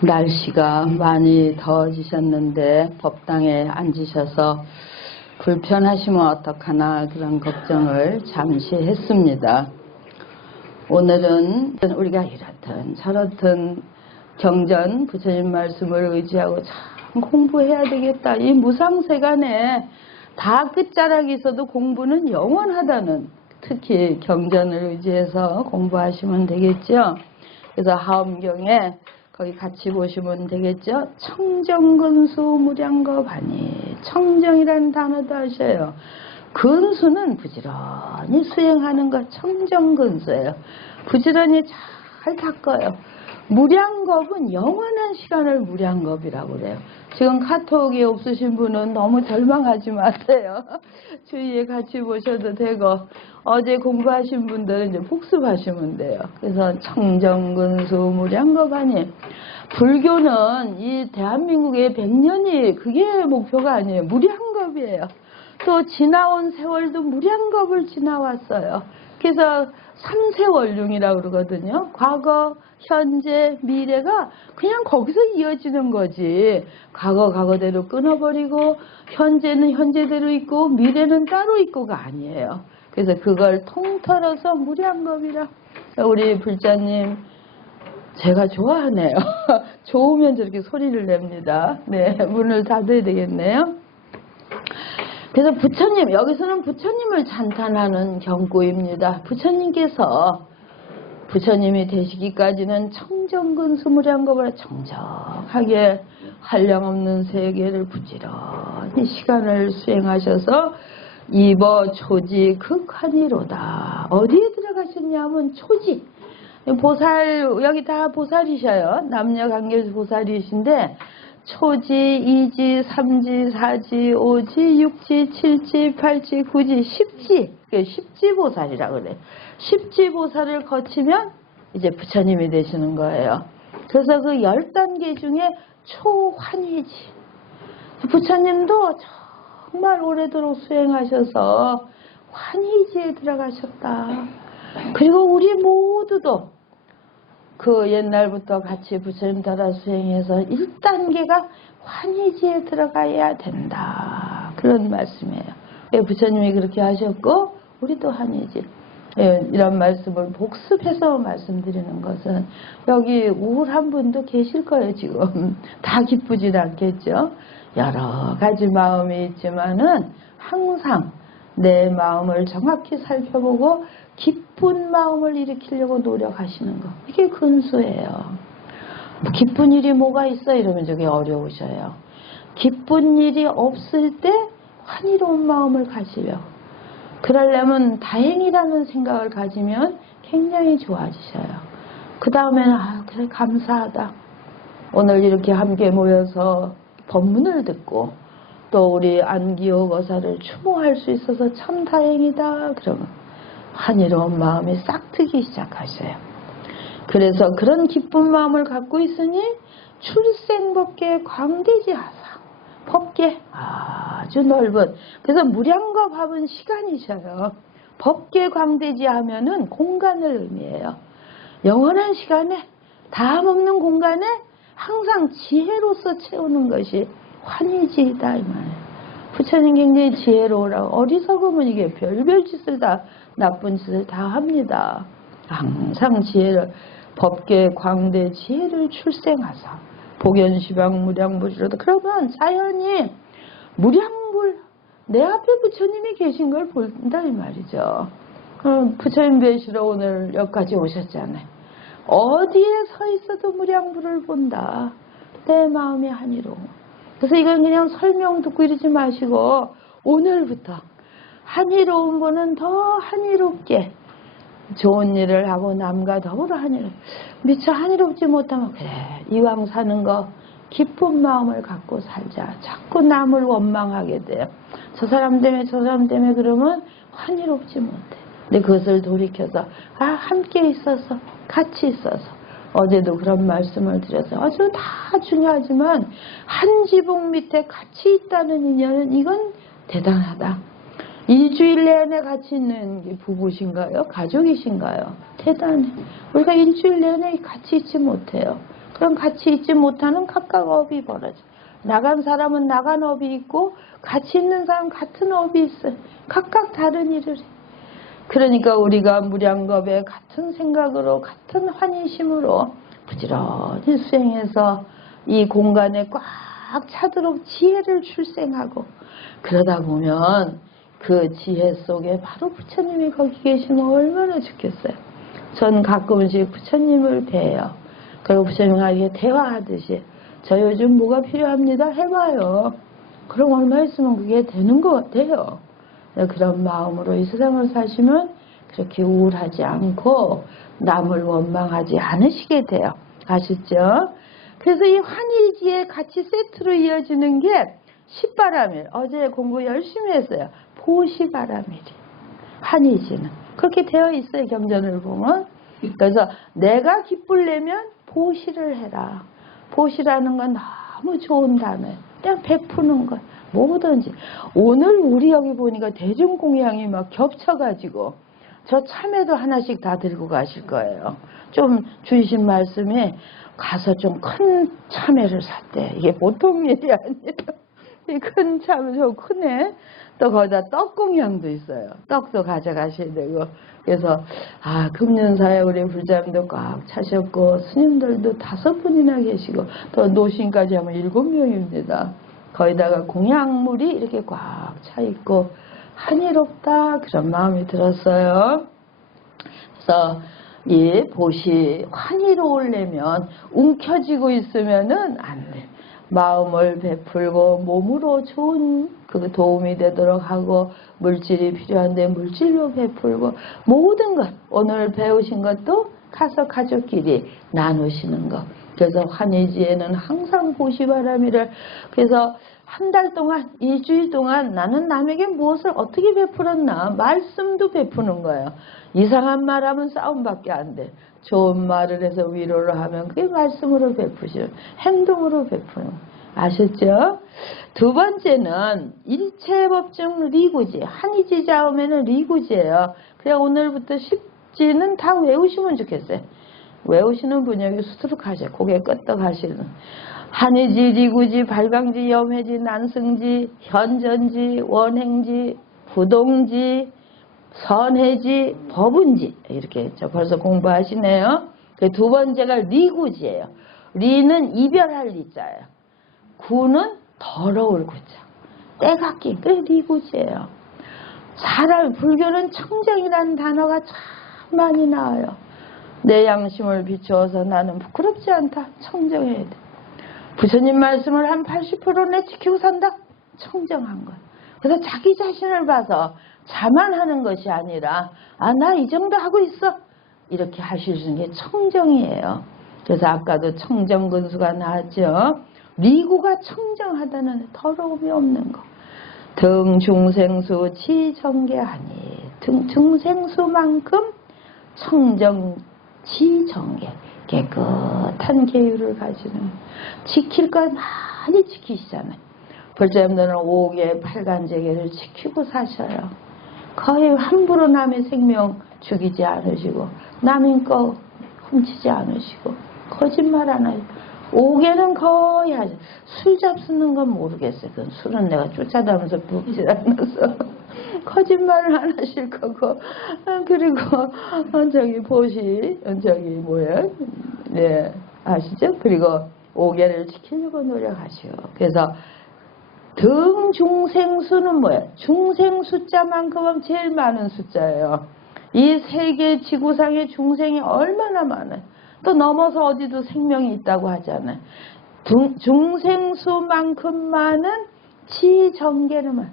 날씨가 많이 더워지셨는데 법당에 앉으셔서 불편하시면 어떡하나 그런 걱정을 잠시 했습니다. 오늘은 우리가 이렇든 저렇든 경전 부처님 말씀을 의지하고 참 공부해야 되겠다. 이 무상세간에 다 끝자락이 있어도 공부는 영원하다는, 특히 경전을 의지해서 공부하시면 되겠죠. 그래서 하엄경에 거기 같이 보시면 되겠죠. 청정근수 무량겁하니, 청정이라는 단어도 하셔요. 근수는 부지런히 수행하는 것, 청정근수예요. 부지런히 잘 닦아요. 무량겁은 영원한 시간을 무량겁이라고 그래요. 지금 카톡이 없으신 분은 너무 절망하지 마세요. 주위에 같이 보셔도 되고, 어제 공부하신 분들은 이제 복습하시면 돼요. 그래서 청정근수 무량겁하니, 불교는 이 대한민국의 100년이 그게 목표가 아니에요. 무량겁이에요. 또 지나온 세월도 무량겁을 지나왔어요. 그래서 삼세월륜이라고 그러거든요. 과거, 현재, 미래가 그냥 거기서 이어지는 거지. 과거 과거대로 끊어버리고 현재는 현재대로 있고 미래는 따로 있고가 아니에요. 그래서 그걸 통틀어서 무량겁이라. 우리 불자님 제가 좋아하네요. 좋으면 저렇게 소리를 냅니다. 네, 문을 닫아야 되겠네요. 그래서 부처님, 여기서는 부처님을 찬탄하는 경구입니다. 부처님이 되시기까지는 청정근수 무량겁을 청정하게 한량없는 세계를 부지런히 시간을 수행하셔서 이버 초지 극한이로다. 어디에 들어가셨냐면 초지. 보살, 여기 다 보살이셔요. 남녀 관계에서 보살이신데 초지, 이지, 삼지, 사지, 오지, 육지, 칠지, 팔지, 구지, 십지. 십지보살이라고 그래요. 십지보살을 거치면 이제 부처님이 되시는 거예요. 그래서 그 10단계 중에 초환희지. 부처님도 정말 오래도록 수행하셔서 환희지에 들어가셨다. 그리고 우리 모두도 그 옛날부터 같이 부처님 따라 수행해서 1단계가 환희지에 들어가야 된다. 그런 말씀이에요. 부처님이 그렇게 하셨고 우리도 환희지. 이런 말씀을 복습해서 말씀드리는 것은 여기 우울한 분도 계실 거예요. 지금 다 기쁘진 않겠죠. 여러 가지 마음이 있지만은 항상 내 마음을 정확히 살펴보고 기쁜 마음을 일으키려고 노력하시는 거. 이게 근수예요. 기쁜 일이 뭐가 있어? 이러면 저게 어려우셔요. 기쁜 일이 없을 때 환희로운 마음을 가지려고. 그러려면 다행이라는 생각을 가지면 굉장히 좋아지셔요. 그 다음에는 그래 감사하다. 오늘 이렇게 함께 모여서 법문을 듣고 또 우리 안기호 거사를 추모할 수 있어서 참 다행이다. 그러면 환희로운 마음이 싹 트기 시작하셔요. 그래서 그런 기쁜 마음을 갖고 있으니 출생법계 광대지하사. 법계 아주 넓은. 그래서 무량겁합은 시간이셔요. 법계 광대지 하면은 공간을 의미해요. 영원한 시간에, 다음 없는 공간에 항상 지혜로서 채우는 것이 환희지이다 이 말이에요. 부처님 굉장히 지혜로우라고. 어리석으면 이게 별별 짓을 다, 나쁜 짓을 다 합니다. 항상 지혜를, 법계 광대 지혜를 출생하사 복연시방 무량불이로다. 그러면 자연히 무량불, 내 앞에 부처님이 계신 걸 본다 이 말이죠. 부처님 뵈시러 오늘 여기까지 오셨잖아요. 어디에 서 있어도 무량불을 본다. 내 마음이 한이로워. 그래서 이건 그냥 설명 듣고 이러지 마시고 오늘부터 한이로운 분은 더 한이롭게 좋은 일을 하고 남과 더불어 한이롭게. 미처 한이롭지 못하면 그래 이왕 사는 거 기쁜 마음을 갖고 살자. 자꾸 남을 원망하게 돼요. 저 사람 때문에 그러면 한이롭지 못해. 근데 그것을 돌이켜서 함께 있어서 같이 있어서 어제도 그런 말씀을 드렸어요. 아주 다 중요하지만 한 지붕 밑에 같이 있다는 인연은 이건 대단하다. 일주일 내내 같이 있는 게 부부신가요? 가족이신가요? 대단해. 우리가 일주일 내내 같이 있지 못해요. 그럼 같이 있지 못하는 각각 업이 벌어져. 나간 사람은 나간 업이 있고 같이 있는 사람은 같은 업이 있어요. 각각 다른 일을 해. 그러니까 우리가 무량겁에 같은 생각으로 같은 환희심으로 부지런히 수행해서 이 공간에 꽉 차도록 지혜를 출생하고 그러다 보면 그 지혜 속에 바로 부처님이 거기 계시면 얼마나 좋겠어요. 전 가끔씩 부처님을 뵈요. 그리고 부처님과 대화하듯이 저 요즘 뭐가 필요합니다 해봐요. 그럼 얼마 있으면 그게 되는 것 같아요. 그런 마음으로 이 세상을 사시면 그렇게 우울하지 않고 남을 원망하지 않으시게 돼요. 아시죠? 그래서 이 환희지에 같이 세트로 이어지는 게 십바람일. 어제 공부 열심히 했어요. 보시바람일이. 환희지는. 그렇게 되어 있어요. 경전을 보면. 그래서 내가 기쁠려면 보시를 해라. 보시라는 건 너무 좋은 단어예요. 그냥 베푸는 것. 뭐든지. 오늘 우리 여기 보니까 대중공양이 막 겹쳐가지고 저 참외도 하나씩 다 들고 가실 거예요. 좀 주신 말씀에 가서 좀 큰 참외를 샀대. 이게 보통 일이 아니라 이 큰 참외 저 크네. 또 거기다 떡 공양도 있어요. 떡도 가져가셔야 되고. 그래서 금년사에 우리 불자님도 꽉 차셨고 스님들도 5분이나 계시고 또 노신까지 하면 7명입니다. 거기다가 공양물이 이렇게 꽉 차 있고 한이롭다 그런 마음이 들었어요. 그래서 이 보시 환희로우려면 움켜쥐고 있으면은 안 돼. 마음을 베풀고 몸으로 좋은 그 도움이 되도록 하고 물질이 필요한데 물질로 베풀고 모든 것 오늘 배우신 것도 가서 가족끼리 나누시는 것. 그래서 환희지에는 항상 보시바람이를 그래서 한 달 동안, 일주일 동안 나는 남에게 무엇을 어떻게 베풀었나 말씀도 베푸는 거예요. 이상한 말하면 싸움밖에 안 돼. 좋은 말을 해서 위로를 하면 그게 말씀으로 베푸시는 행동으로 베푸는 아셨죠? 두 번째는 일체법중 리구지. 한이지 자음에는 리구지예요. 그냥 오늘부터 십지는 다 외우시면 좋겠어요. 외우시는 분이 여기 수두룩하셔. 고개 끄덕 하시는. 한이지, 리구지, 발광지, 염해지, 난승지, 현전지, 원행지, 부동지, 선해지, 법운지 이렇게 벌써 공부하시네요. 두 번째가 리구지예요. 리는 이별할 리자예요. 구는 더러울 구자. 때가 낀 그래 리구지예요. 사람 불교는 청정이라는 단어가 참 많이 나와요. 내 양심을 비추어서 나는 부끄럽지 않다. 청정해야 돼. 부처님 말씀을 한 80% 지키고 산다? 청정한 거야. 그래서 자기 자신을 봐서 자만하는 것이 아니라 나 이 정도 하고 있어. 이렇게 하실 수 있는 게 청정이에요. 그래서 아까도 청정근수가 나왔죠. 리구가 청정하다는 더러움이 없는 거. 등중생수 지정계하니 등중생수만큼 청정지정계 깨끗한 계율을 가지는 지킬 걸 많이 지키시잖아요. 불자님들은 5개 8간제계를 지키고 사셔요. 거의 함부로 남의 생명 죽이지 않으시고 남인 거 훔치지 않으시고 거짓말 안 하시고 5개는 거의 하죠. 술 잡수는 건 모르겠어요. 그건 술은 내가 쫓아다니면서 붓질 않아서 거짓말을 안 하실 거고 그리고 저기 보시 저기 뭐야 네 아시죠? 그리고 5개를 지키려고 노력하시오. 그래서 등중생수는 뭐야? 중생 숫자만큼은 제일 많은 숫자예요. 이 세계 지구상의 중생이 얼마나 많아요. 또 넘어서 어디도 생명이 있다고 하잖아요. 중생수만큼 많은 지정계는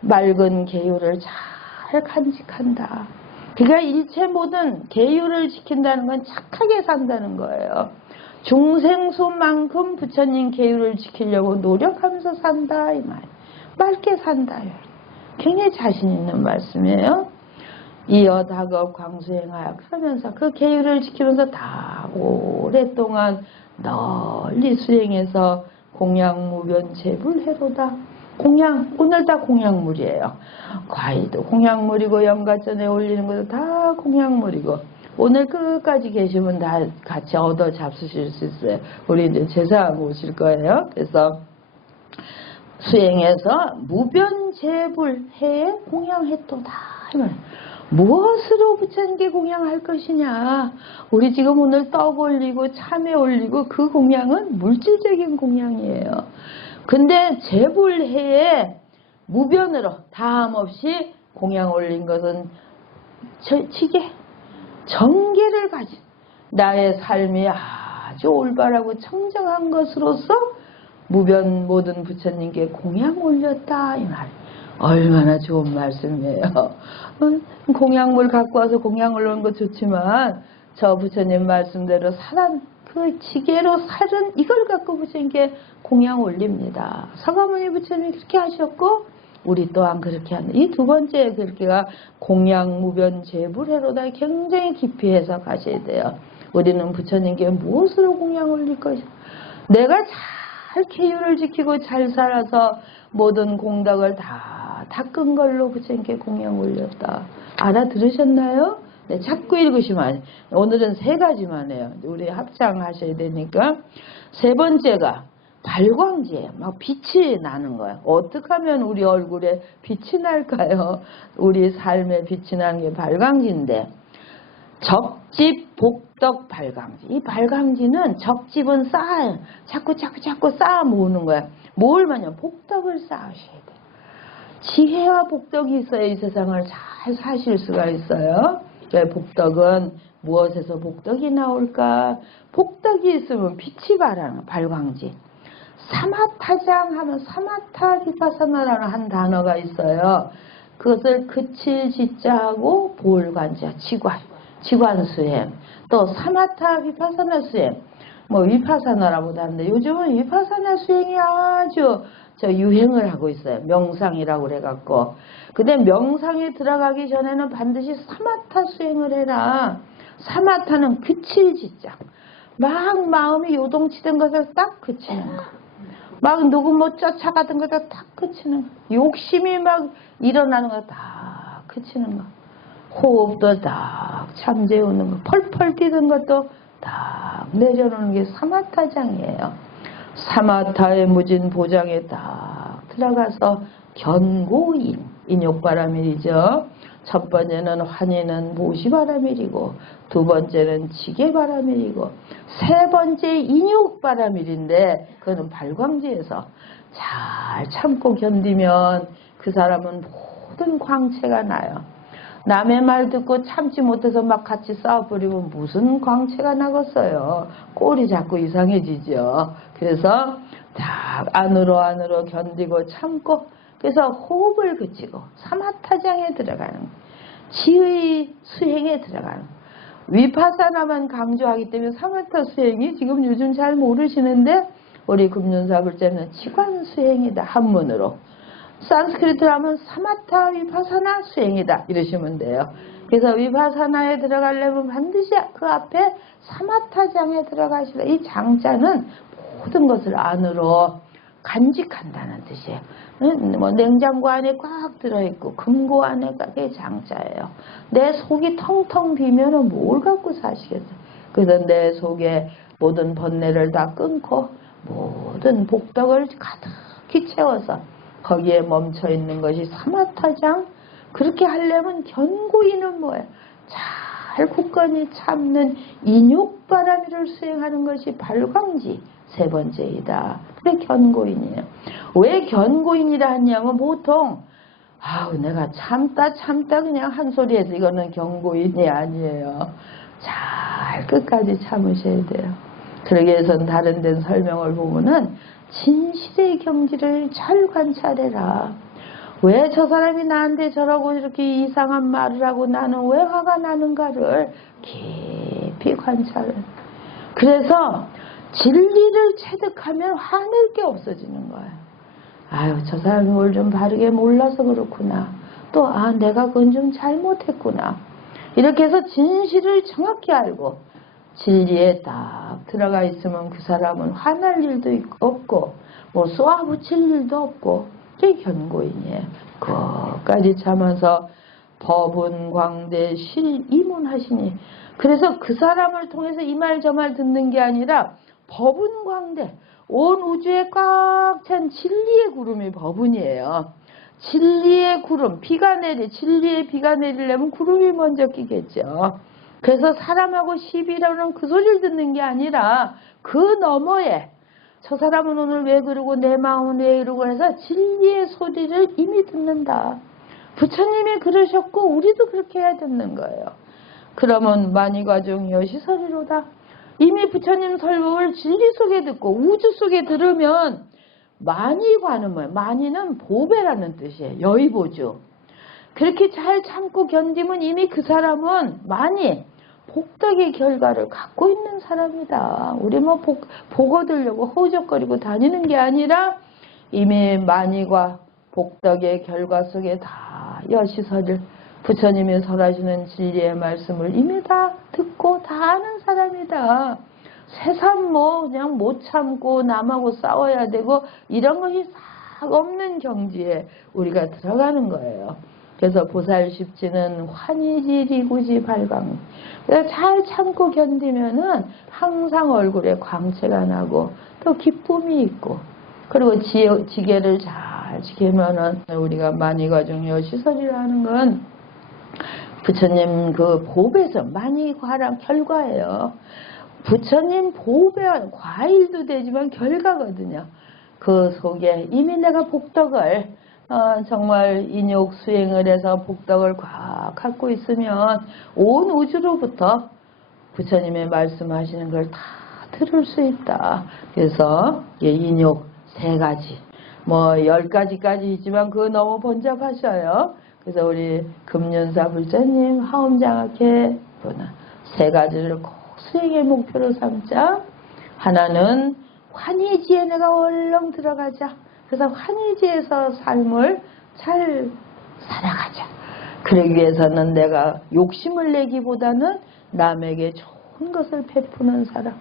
맑은 계율을 잘 간직한다. 그러니까 일체 모든 계율을 지킨다는 건 착하게 산다는 거예요. 중생수만큼 부처님 계율을 지키려고 노력하면서 산다 이 말. 맑게 산다. 굉장히 자신 있는 말씀이에요. 이어 다급 광수행하여 그러면서 그 계율을 지키면서 다 오랫동안 널리 수행해서 공양무변체불해로다. 공양 오늘 다 공양물이에요. 과일도 공양물이고 영가전에 올리는 것도 다 공양물이고 오늘 끝까지 계시면 다 같이 얻어 잡수실 수 있어요. 우리 이제 제사 모실 거예요. 그래서 수행해서 무변제불해에 공양했도다. 무엇으로 부처님께 공양할 것이냐. 우리 지금 오늘 떡 올리고 참외 올리고 그 공양은 물질적인 공양이에요. 근데 제불해에 무변으로 다함 없이 공양 올린 것은 지게 정계를 가진 나의 삶이 아주 올바르고 청정한 것으로서 무변 모든 부처님께 공양 올렸다 이 말. 얼마나 좋은 말씀이에요. 공양물 갖고 와서 공양 올리는 거 좋지만 저 부처님 말씀대로 살한 그 지게로 살은 이걸 갖고 부처님께 공양 올립니다. 사가모니 부처님이 그렇게 하셨고 우리 또한 그렇게 하는 이 두 번째 글귀가 공양 무변 제불해로다 굉장히 깊이 해서 가셔야 돼요. 우리는 부처님께 무엇으로 공양 올릴 것이야. 내가 잘 계율을 지키고 잘 살아서 모든 공덕을 다 닦은 걸로 부처님께 공양 올렸다. 알아들으셨나요? 네, 자꾸 읽으시면 오늘은 세 가지만 해요. 우리 합장하셔야 되니까. 세 번째가 발광지예요. 막 빛이 나는 거예요. 어떻게 하면 우리 얼굴에 빛이 날까요? 우리 삶에 빛이 나는 게 발광지인데 적집 복덕 발광지. 이 발광지는 적집은 쌓아요. 자꾸 쌓아 모으는 거야. 뭘 말이냐? 복덕을 쌓으셔야 돼요. 지혜와 복덕이 있어야 이 세상을 잘 사실 수가 있어요. 복덕은 무엇에서 복덕이 나올까? 복덕이 있으면 빛이 바라는 발광지. 사마타장 하면 사마타 비파사나라는 한 단어가 있어요. 그것을 그칠 지자하고 보울관자 지관 수행. 또 사마타 비파사나 수행. 뭐 위파사나라고도 하는데 요즘은 위파사나 수행이 아주 유행을 하고 있어요. 명상이라고 그래갖고. 근데 명상에 들어가기 전에는 반드시 사마타 수행을 해라. 사마타는 그칠 지자. 막 마음이 요동치던 것을 딱 그치는 거. 막 누구 뭐 쫓아가던 것을 딱 그치는 거. 욕심이 막 일어나는 거 다 그치는 거. 호흡도 딱 잠재우는 거. 펄펄 뛰던 것도 딱 내려놓는 게 사마타장이에요. 사마타의 무진 보장에 딱 들어가서 견고인 인욕바라밀이죠. 첫 번째는 환희는 모시바라밀이고 두 번째는 지게바라밀이고 세 번째 인욕바라밀인데 그거는 발광지에서 잘 참고 견디면 그 사람은 모든 광채가 나요. 남의 말 듣고 참지 못해서 막 같이 싸워버리면 무슨 광채가 나겠어요. 꼴이 자꾸 이상해지죠. 그래서 딱 안으로 견디고 참고 그래서 호흡을 그치고 사마타장에 들어가는 지의 수행에 들어가는 위파사나만 강조하기 때문에 사마타 수행이 지금 요즘 잘 모르시는데 우리 금륜사 불자는 치관 수행이다. 한문으로. 산스크리트로 하면 사마타 위파사나 수행이다 이러시면 돼요. 그래서 위파사나에 들어가려면 반드시 그 앞에 사마타장에 들어가시라. 이 장자는 모든 것을 안으로 간직한다는 뜻이에요. 뭐 냉장고 안에 꽉 들어있고 금고 안에 그게 장자예요. 내 속이 텅텅 비면은 뭘 갖고 사시겠어요. 그래서 내 속에 모든 번뇌를 다 끊고 모든 복덕을 가득히 채워서 거기에 멈춰 있는 것이 사마타장. 그렇게 하려면 견고히는 뭐예요? 잘 굳건히 참는 인욕바라밀을 수행하는 것이 발광지 세 번째이다. 그게 견고인이에요. 왜 견고인이라 하냐면 보통 내가 참다 그냥 한 소리에서 이거는 견고인이 아니에요. 잘 끝까지 참으셔야 돼요. 그러기 위해서는 다른 데는 설명을 보면은 진실의 경지를 잘 관찰해라. 왜 저 사람이 나한테 저러고 이렇게 이상한 말을 하고 나는 왜 화가 나는가를 깊이 관찰해. 그래서 진리를 체득하면 화낼 게 없어지는 거예요. 저 사람이 뭘 좀 바르게 몰라서 그렇구나. 또 내가 그건 좀 잘못했구나. 이렇게 해서 진실을 정확히 알고 진리에 딱 들어가 있으면 그 사람은 화날 일도 없고 뭐 쏘아붙일 일도 없고 그게 견고인이에요. 그것까지 참아서 법은광대 실이문하시니. 그래서 그 사람을 통해서 이 말 저 말 듣는 게 아니라 법은광대, 온 우주에 꽉 찬 진리의 구름이 법은이에요. 진리의 구름, 진리의 비가 내리려면 구름이 먼저 끼겠죠. 그래서 사람하고 시비라는 그 소리를 듣는 게 아니라 그 너머에 저 사람은 오늘 왜 그러고 내 마음은 왜 이러고 해서 진리의 소리를 이미 듣는다. 부처님이 그러셨고 우리도 그렇게 해야 듣는 거예요. 그러면 만이과중 여시설이로다. 이미 부처님 설법을 진리 속에 듣고 우주 속에 들으면 만이과는 뭐예요? 만이는 보배라는 뜻이에요. 여의보주. 그렇게 잘 참고 견디면 이미 그 사람은 많이 복덕의 결과를 갖고 있는 사람이다. 우리 뭐 복 얻으려고 허우적거리고 다니는 게 아니라 이미 만이과 복덕의 결과 속에 다 여시설을 부처님이 설하시는 진리의 말씀을 이미 다 듣고 다 아는 사람이다. 세상 뭐 그냥 못 참고 남하고 싸워야 되고 이런 것이 싹 없는 경지에 우리가 들어가는 거예요. 그래서 보살십지는 환희지리구지 발광. 그래서 잘 참고 견디면은 항상 얼굴에 광채가 나고 또 기쁨이 있고, 그리고 지계를 잘 지키면은 우리가 만이과중 여시설이라는 건 부처님 그 보배서 만이과랑 결과예요. 부처님 보배 과일도 되지만 결과거든요. 그 속에 이미 내가 복덕을 정말 인욕 수행을 해서 복덕을 꽉 갖고 있으면 온 우주로부터 부처님의 말씀하시는 걸 다 들을 수 있다. 그래서 인욕 3가지, 뭐 10가지까지 있지만 그거 너무 번잡하셔요. 그래서 우리 금륜사 불자님 하엄장학회 3가지를 꼭 수행의 목표로 삼자. 하나는 환희지에 내가 얼렁 들어가자. 그래서 환희지에서 삶을 잘 살아가자. 그러기 위해서는 내가 욕심을 내기보다는 남에게 좋은 것을 베푸는 사람,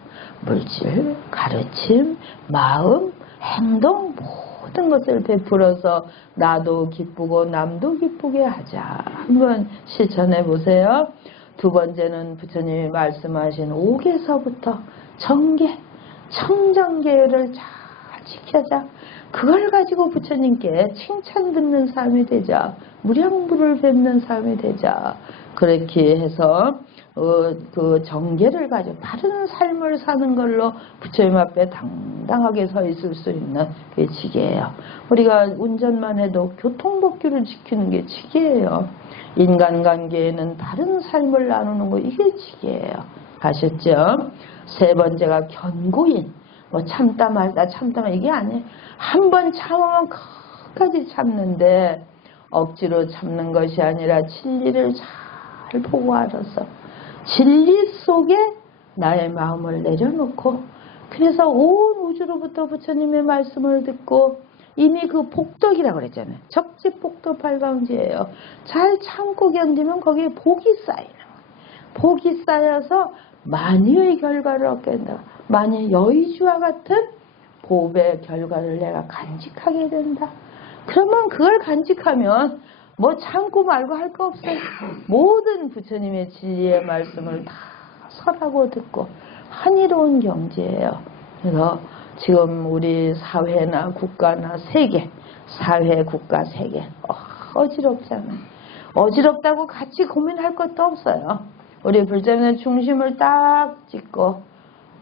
물질, 가르침, 마음, 행동 모든 것을 베풀어서 나도 기쁘고 남도 기쁘게 하자. 한번 실천해 보세요. 2번째는 부처님이 말씀하신 5계서부터 정계, 청정계를 잘 지켜자. 그걸 가지고 부처님께 칭찬 듣는 삶이 되자. 무량부를 뵙는 삶이 되자. 그렇게 해서 그 정계를 가지고 바른 삶을 사는 걸로 부처님 앞에 당당하게 서 있을 수 있는 게 지계예요. 우리가 운전만 해도 교통법규를 지키는 게 지계예요. 인간관계에는 다른 삶을 나누는 거, 이게 지계예요. 아셨죠? 3번째가 견고인. 뭐 참다 말다 이게 아니에요. 한 번 참으면 끝까지 참는데 억지로 참는 것이 아니라 진리를 잘 보고 알아서 진리 속에 나의 마음을 내려놓고, 그래서 온 우주로부터 부처님의 말씀을 듣고 이미 그 복덕이라고 그랬잖아요. 적지복덕 발광지예요. 잘 참고 견디면 거기에 복이 쌓이는 거예요. 복이 쌓여서 만유의 결과를 얻게 된다. 만일 여의주와 같은 보배 결과를 내가 간직하게 된다. 그러면 그걸 간직하면 뭐 참고 말고 할 거 없어요. 모든 부처님의 진리의 말씀을 다 설하고 듣고 한이로운 경지예요. 그래서 지금 우리 사회나 국가나 세계, 사회, 국가, 세계 어지럽잖아요. 어지럽다고 같이 고민할 것도 없어요. 우리 불자님의 중심을 딱 찍고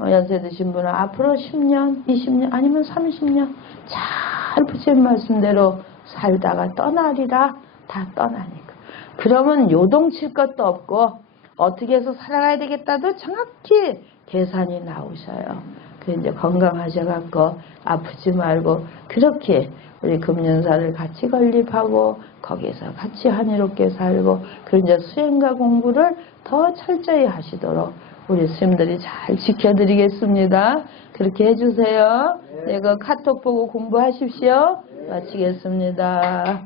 연세 드신 분은 앞으로 10년, 20년 아니면 30년 잘 부처님 말씀대로 살다가 떠나리라. 다 떠나니까. 그러면 요동칠 것도 없고 어떻게 해서 살아가야 되겠다도 정확히 계산이 나오셔요. 그 이제 건강하셔갖고 아프지 말고 그렇게 우리 금륜사를 같이 건립하고 거기서 같이 한이롭게 살고, 그 이제 수행과 공부를 더 철저히 하시도록 우리 스님들이 잘 지켜드리겠습니다. 그렇게 해주세요. 네, 그 카톡 보고 공부하십시오. 마치겠습니다.